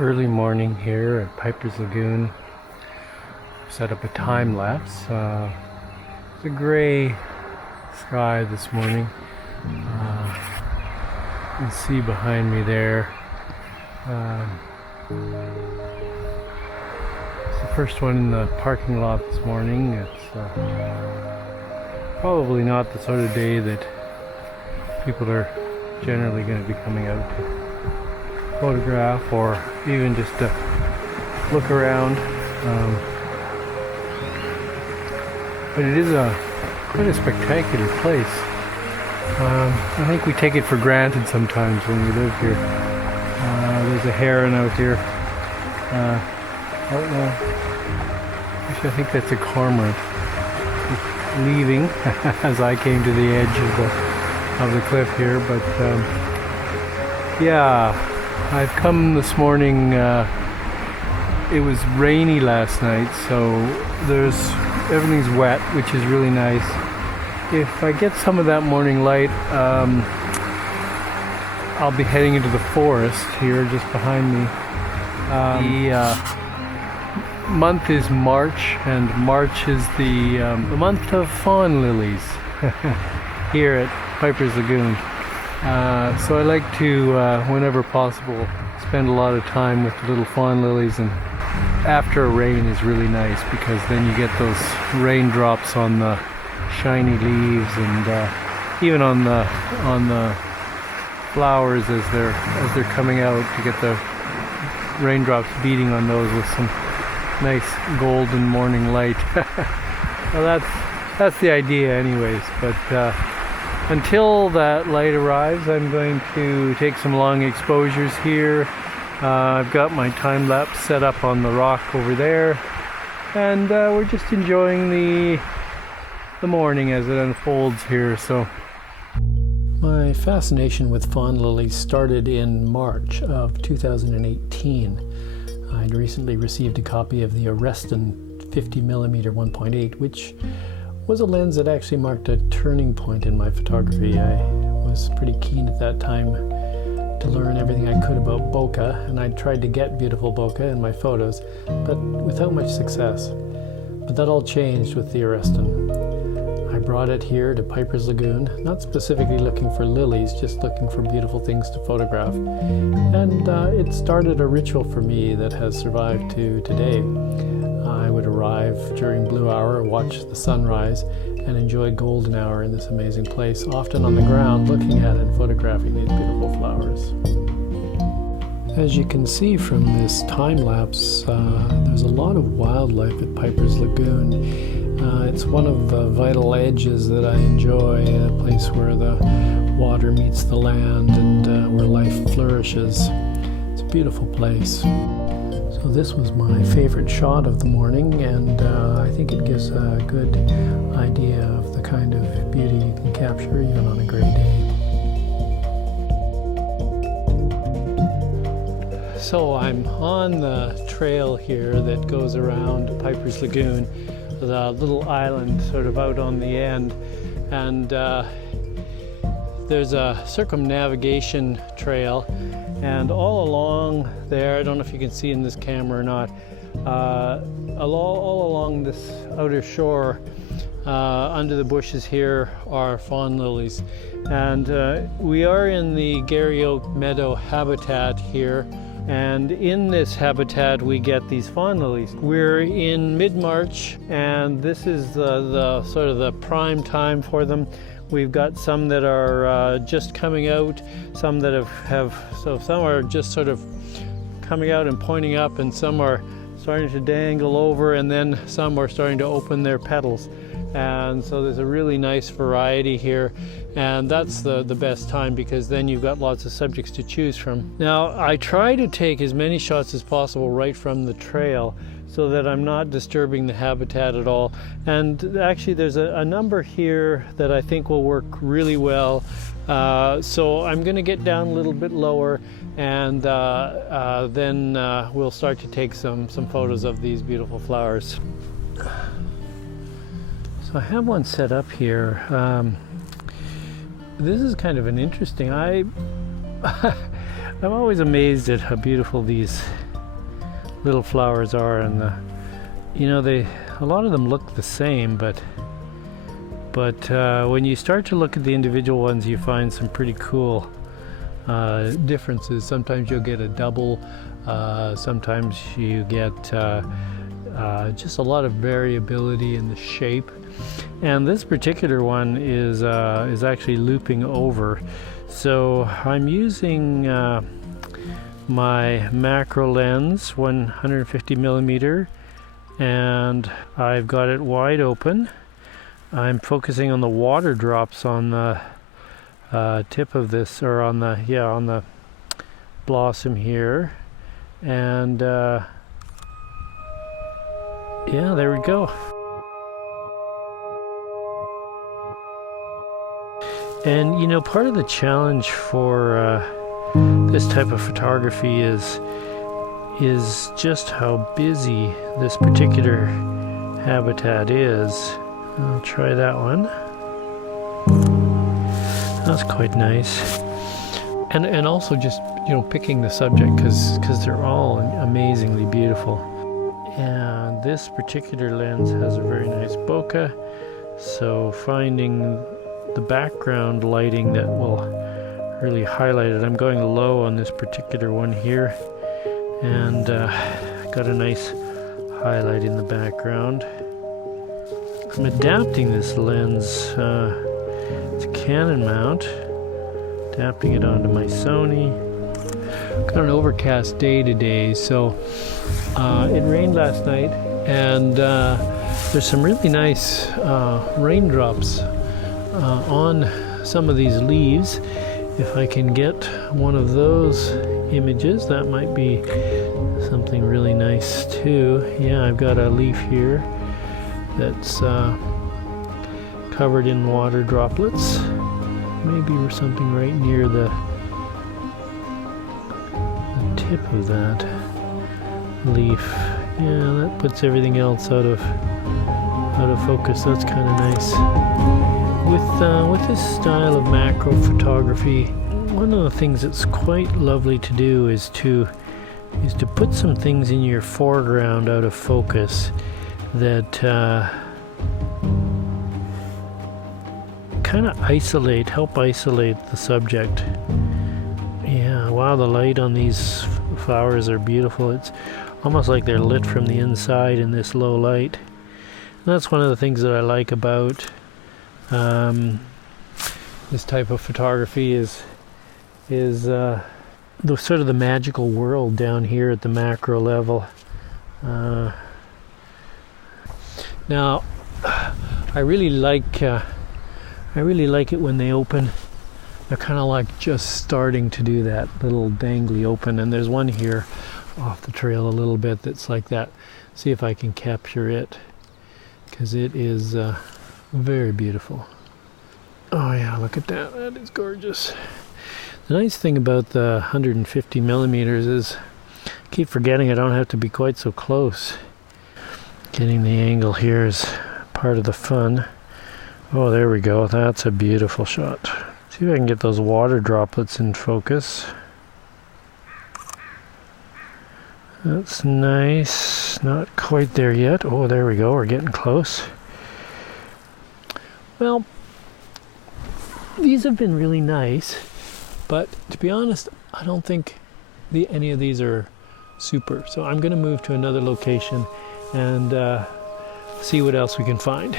Early morning here at Piper's Lagoon. Set up a time lapse. It's a gray sky this morning. You can see behind me there. It's the first one in the parking lot this morning. It's probably not the sort of day that people are generally going to be coming out to photograph or even just to look around. But it is quite a spectacular place. I think we take it for granted sometimes when we live here. There's a heron out here. Actually, I think that's a cormorant leaving as I came to the edge of the cliff here. But yeah, I've come this morning. It was rainy last night, so everything's wet, which is really nice. If I get some of that morning light, I'll be heading into the forest here just behind me. The month is March, and March is the month of Fawn Lilies here at Piper's Lagoon. So I like to, whenever possible, spend a lot of time with the little fawn lilies, and after a rain is really nice because then you get those raindrops on the shiny leaves and even on the flowers as they're coming out, to get the raindrops beating on those with some nice golden morning light. Well, that's the idea anyways, but until that light arrives, I'm going to take some long exposures here. I've got my time lapse set up on the rock over there, and we're just enjoying the morning as it unfolds here. So my fascination with fawn lilies started in March of 2018. I'd recently received a copy of the Erythronium 50mm 1.8, which was a lens that actually marked a turning point in my photography. I was pretty keen at that time to learn everything I could about bokeh, and I tried to get beautiful bokeh in my photos, but without much success. But that all changed with the Erythronium. I brought it here to Piper's Lagoon, not specifically looking for lilies, just looking for beautiful things to photograph. And it started a ritual for me that has survived to today. I would arrive during blue hour, watch the sunrise, and enjoy golden hour in this amazing place, often on the ground looking at it and photographing these beautiful flowers. As you can see from this time lapse, there's a lot of wildlife at Piper's Lagoon. It's one of the vital edges that I enjoy, a place where the water meets the land and where life flourishes. It's a beautiful place. So this was my favorite shot of the morning, and I think it gives a good idea of the kind of beauty you can capture even on a gray day. So I'm on the trail here that goes around Piper's Lagoon, the little island sort of out on the end, and there's a circumnavigation trail. And all along there, I don't know if you can see in this camera or not, all along this outer shore, under the bushes here, are fawn lilies. And we are in the Garry Oak Meadow habitat here. And in this habitat, we get these fawn lilies. We're in mid-March, and this is the sort of the prime time for them. We've got some that are just coming out, some that so some are just sort of coming out and pointing up, and some are starting to dangle over, and then some are starting to open their petals. And so there's a really nice variety here, and that's the best time, because then you've got lots of subjects to choose from. Now, I try to take as many shots as possible right from the trail, so that I'm not disturbing the habitat at all. And actually there's a number here that I think will work really well. So I'm gonna get down a little bit lower, and then we'll start to take some photos of these beautiful flowers. So I have one set up here. This is kind of an interesting, I'm always amazed at how beautiful these little flowers are, and a lot of them look the same, but when you start to look at the individual ones, you find some pretty cool differences. Sometimes you'll get a double, sometimes you get just a lot of variability in the shape. And this particular one is actually looping over. So I'm using my macro lens, 150 millimeter, and I've got it wide open. I'm focusing on the water drops on the tip of this, or on the blossom here, and yeah, there we go. And part of the challenge for this type of photography is just how busy this particular habitat is. I'll try that one. That's quite nice. And also just picking the subject, because they're all amazingly beautiful. And this particular lens has a very nice bokeh, so finding the background lighting that will really highlight it. I'm going low on this particular one here, and got a nice highlight in the background. I'm adapting this lens. It's a Canon mount, adapting it onto my Sony. Got an overcast day today, so it rained last night, and there's some really nice raindrops on some of these leaves. If I can get one of those images, that might be something really nice too. Yeah, I've got a leaf here that's covered in water droplets. Maybe something right near the tip of that leaf. Yeah, that puts everything else out of focus. That's kind of nice. With this style of macro photography, one of the things that's quite lovely to do is to put some things in your foreground out of focus that kind of help isolate the subject. Yeah, wow, the light on these flowers are beautiful. It's almost like they're lit from the inside in this low light. And that's one of the things that I like about this type of photography is the sort of the magical world down here at the macro level. Now, I really like it when they open. They're kind of like just starting to do that little dangly open, and there's one here off the trail a little bit that's like that. See if I can capture it, because it is very beautiful. Oh yeah, look at that. That is gorgeous. The nice thing about the 150 millimeters is I keep forgetting I don't have to be quite so close. Getting the angle here is part of the fun. Oh, there we go. That's a beautiful shot. See if I can get those water droplets in focus. That's nice. Not quite there yet. Oh, there we go. We're getting close. Well, these have been really nice, but to be honest, I don't think any of these are super. So I'm going to move to another location and see what else we can find.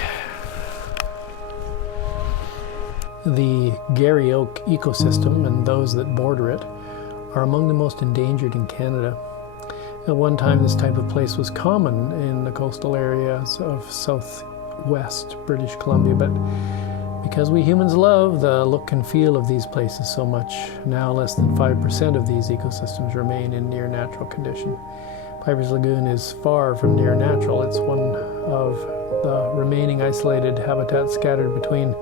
The Garry Oak ecosystem and those that border it are among the most endangered in Canada. At one time, this type of place was common in the coastal areas of southwest British Columbia, but because we humans love the look and feel of these places so much, now less than 5% of these ecosystems remain in near natural condition. Piper's Lagoon is far from near natural. It's one of the remaining isolated habitats scattered between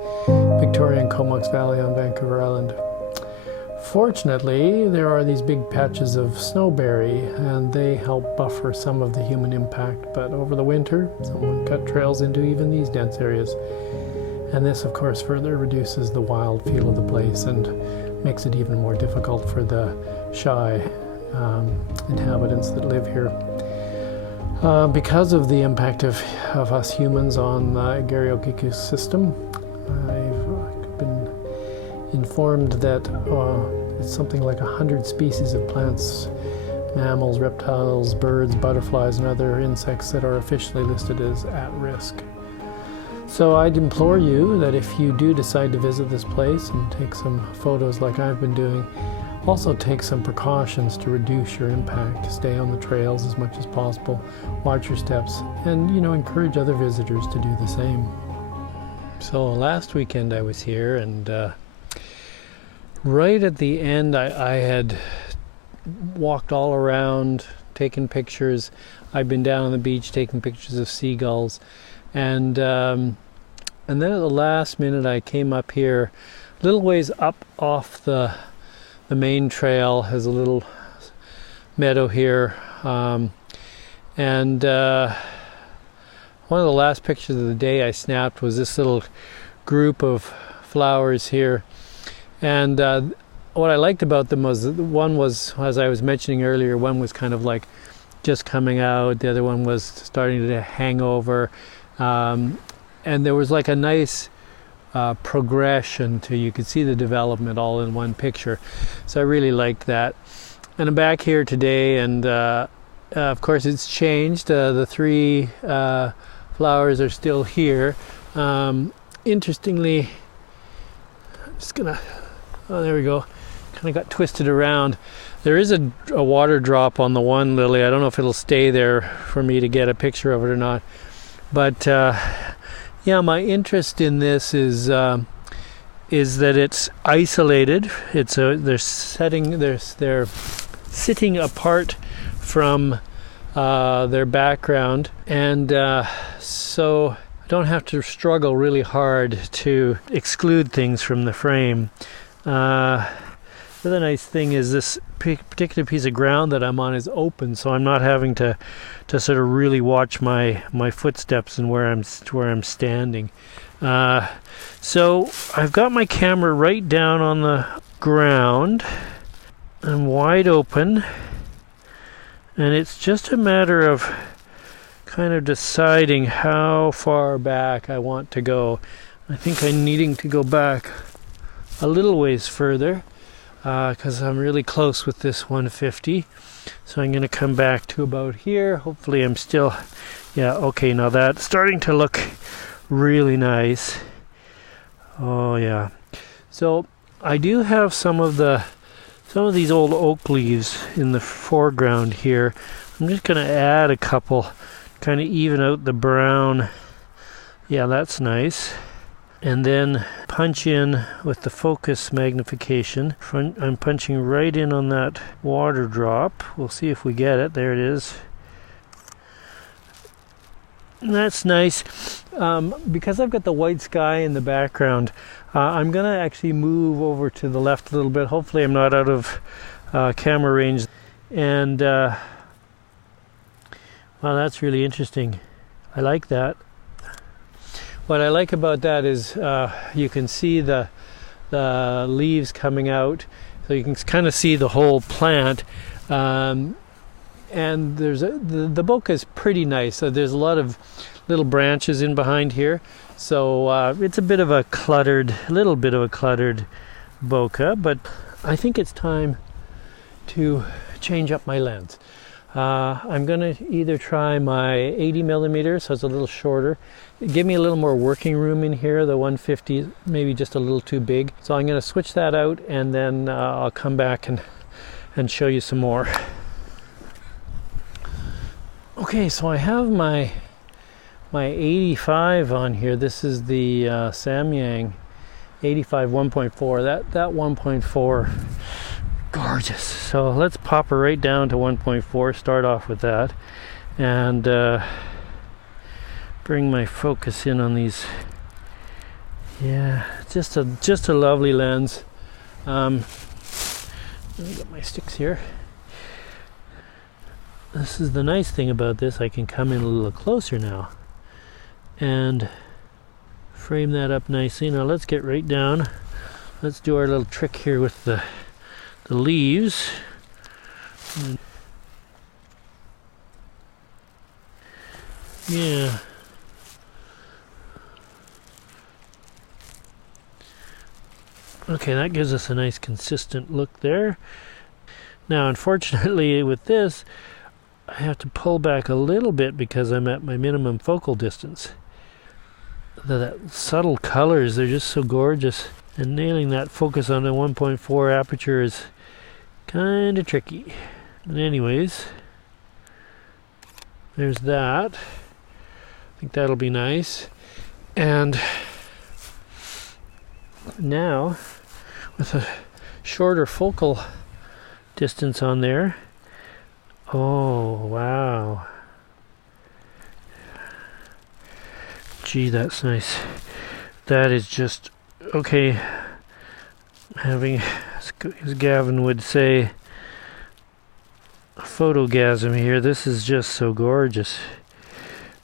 Victoria and Comox Valley on Vancouver Island. Fortunately, there are these big patches of snowberry, and they help buffer some of the human impact, but over the winter, someone cut trails into even these dense areas. And this, of course, further reduces the wild feel of the place and makes it even more difficult for the shy inhabitants that live here. Because of the impact of us humans on the Agarioch ecosystem, I've been informed that it's something like 100 species of plants, mammals, reptiles, birds, butterflies, and other insects that are officially listed as at risk. So I'd implore you that if you do decide to visit this place and take some photos like I've been doing, also take some precautions to reduce your impact. Stay on the trails as much as possible, watch your steps, and encourage other visitors to do the same. So last weekend I was here, and right at the end I had walked all around, taken pictures. I've been down on the beach taking pictures of seagulls, and then at the last minute I came up here, a little ways up off the main trail. Has a little meadow here, and one of the last pictures of the day I snapped was this little group of flowers here. And what I liked about them was, one was, as I was mentioning earlier, one was kind of like just coming out, the other one was starting to hang over, and there was like a nice progression to, you could see the development all in one picture. So I really liked that. And I'm back here today, and of course it's changed. The three flowers are still here. Interestingly, I'm just gonna, oh there we go, kind of got twisted around. There is a water drop on the one lily. I don't know if it'll stay there for me to get a picture of it or not, but yeah, my interest in this is that it's isolated. They're sitting apart from their background, and so I don't have to struggle really hard to exclude things from the frame. The other nice thing is this particular piece of ground that I'm on is open, so I'm not having to sort of really watch my footsteps and where I'm standing. So I've got my camera right down on the ground. I'm wide open, and it's just a matter of kind of deciding how far back I want to go. I think I'm needing to go back a little ways further, because I'm really close with this 150. So I'm going to come back to about here. Hopefully I'm still, yeah, okay, now that's starting to look really nice. Oh yeah. So I do have some of these old oak leaves in the foreground here. I'm just going to add a couple, kind of even out the brown. Yeah, that's nice. And then punch in with the focus magnification. I'm punching right in on that water drop. We'll see if we get it. There it is. And that's nice. Because I've got the white sky in the background, I'm going to actually move over to the left a little bit. Hopefully I'm not out of camera range. And well, that's really interesting. I like that. What I like about that is you can see the leaves coming out, so you can kind of see the whole plant. And there's the bokeh is pretty nice. So there's a lot of little branches in behind here, so it's a little bit of a cluttered bokeh. But I think it's time to change up my lens. I'm going to either try my 80 millimeters, so it's a little shorter. Give me a little more working room in here. The 150 maybe just a little too big. So I'm going to switch that out, and then I'll come back and show you some more. Okay, so I have my 85 on here. This is the Samyang 85 1.4. That 1.4, gorgeous. So let's pop her right down to 1.4. Start off with that, and bring my focus in on these. Yeah, just a lovely lens. Let me get my sticks here. This is the nice thing about this. I can come in a little closer now and frame that up nicely. Now let's get right down. Let's do our little trick here with the leaves. Yeah. Okay, that gives us a nice consistent look there. Now, unfortunately, with this, I have to pull back a little bit because I'm at my minimum focal distance. That subtle colors, they're just so gorgeous. And nailing that focus on a 1.4 aperture is kind of tricky. But anyways, there's that. I think that'll be nice. And now, with a shorter focal distance on there, oh wow, gee, that's nice. That is just okay. Having, as Gavin would say, a photogasm here. This is just so gorgeous,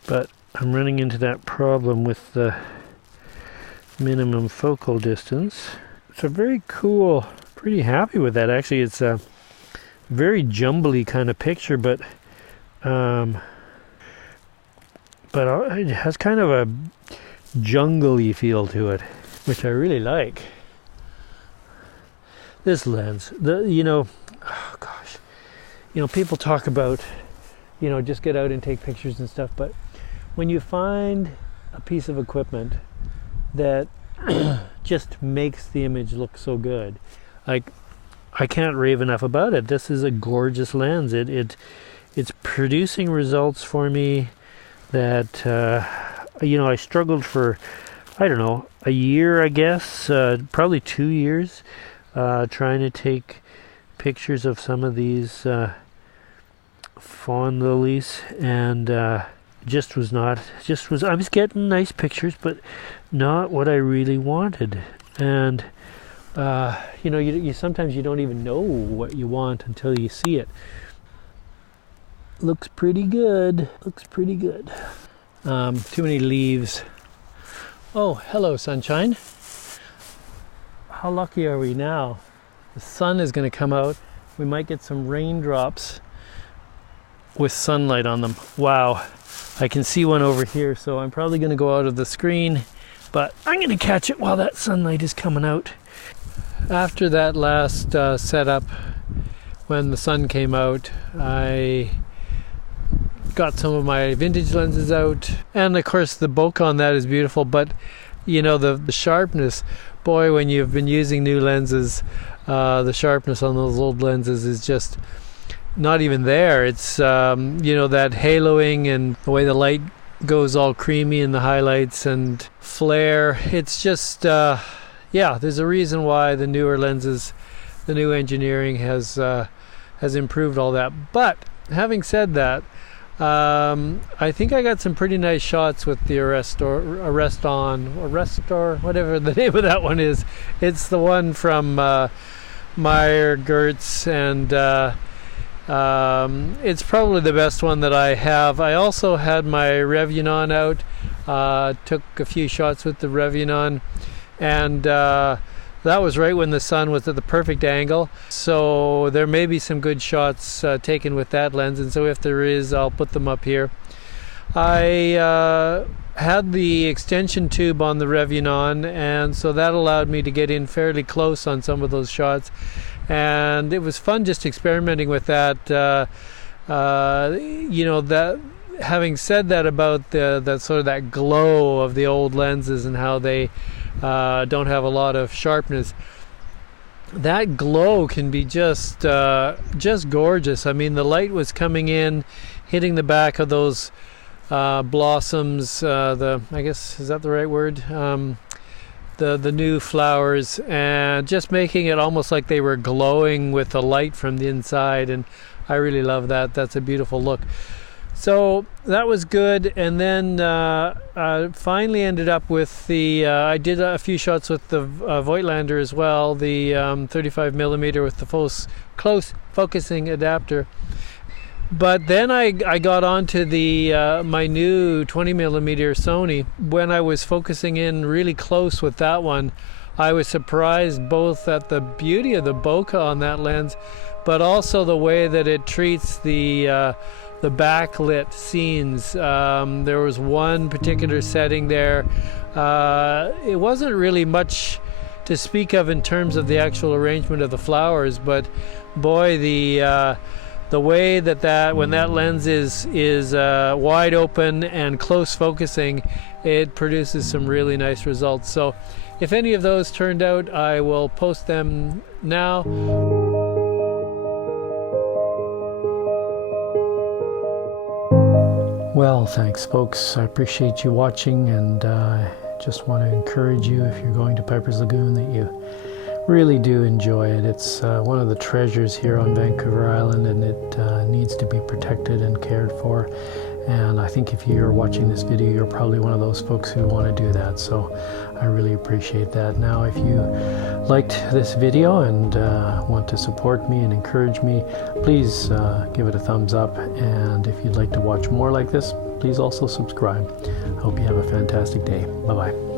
but I'm running into that problem with the minimum focal distance. It's a very cool, pretty happy with that actually. It's a very jumbly kind of picture, but it has kind of a jungly feel to it, which I really like. This lens, oh gosh, people talk about, just get out and take pictures and stuff, but when you find a piece of equipment that just makes the image look so good, like, I can't rave enough about it. This is a gorgeous lens. It's producing results for me that I struggled for, I don't know, a year, I guess, probably 2 years, trying to take pictures of some of these fawn lilies, and I was getting nice pictures, but not what I really wanted. And you sometimes you don't even know what you want until you see it. Looks pretty good. Too many leaves. Oh, hello, sunshine. How lucky are we now? The sun is going to come out. We might get some raindrops with sunlight on them. Wow. I can see one over here, so I'm probably going to go out of the screen, but I'm going to catch it while that sunlight is coming out. After that last setup, when the sun came out, I got some of my vintage lenses out, and of course the bokeh on that is beautiful, but the sharpness, boy, when you've been using new lenses, the sharpness on those old lenses is just not even there. It's that haloing and the way the light goes all creamy in the highlights and flare. It's just there's a reason why the newer lenses, the new engineering has improved all that. But having said that, I think I got some pretty nice shots with the Arrestor, whatever the name of that one is. It's the one from Meyer Gertz, and it's probably the best one that I have. I also had my Revuenon out, took a few shots with the Revuenon, and that was right when the sun was at the perfect angle, so there may be some good shots taken with that lens, and so if there is, I'll put them up here. I had the extension tube on the Revuenon, and so that allowed me to get in fairly close on some of those shots, and it was fun just experimenting with that. That having said that about that sort of that glow of the old lenses and how they don't have a lot of sharpness, that glow can be just gorgeous. I mean, the light was coming in, hitting the back of those blossoms, I guess, is that the right word? The new flowers, and just making it almost like they were glowing with the light from the inside, and I really love that. That's a beautiful look. So that was good, and then finally ended up with the I did a few shots with the Voigtlander as well, the 35mm with the close focusing adapter. But then I got onto the my new 20mm Sony. When I was focusing in really close with that one, I was surprised both at the beauty of the bokeh on that lens, but also the way that it treats the backlit scenes. There was one particular setting there. It wasn't really much to speak of in terms of the actual arrangement of the flowers, but boy, the way that when that lens is wide open and close focusing, it produces some really nice results. So if any of those turned out, I will post them now. Well, thanks folks. I appreciate you watching, and just want to encourage you, if you're going to Piper's Lagoon, that you really do enjoy it. It's one of the treasures here on Vancouver Island, and it needs to be protected and cared for. And I think if you're watching this video, you're probably one of those folks who want to do that. So I really appreciate that. Now, if you liked this video and want to support me and encourage me, please give it a thumbs up. And if you'd like to watch more like this, please also subscribe. I hope you have a fantastic day. Bye-bye.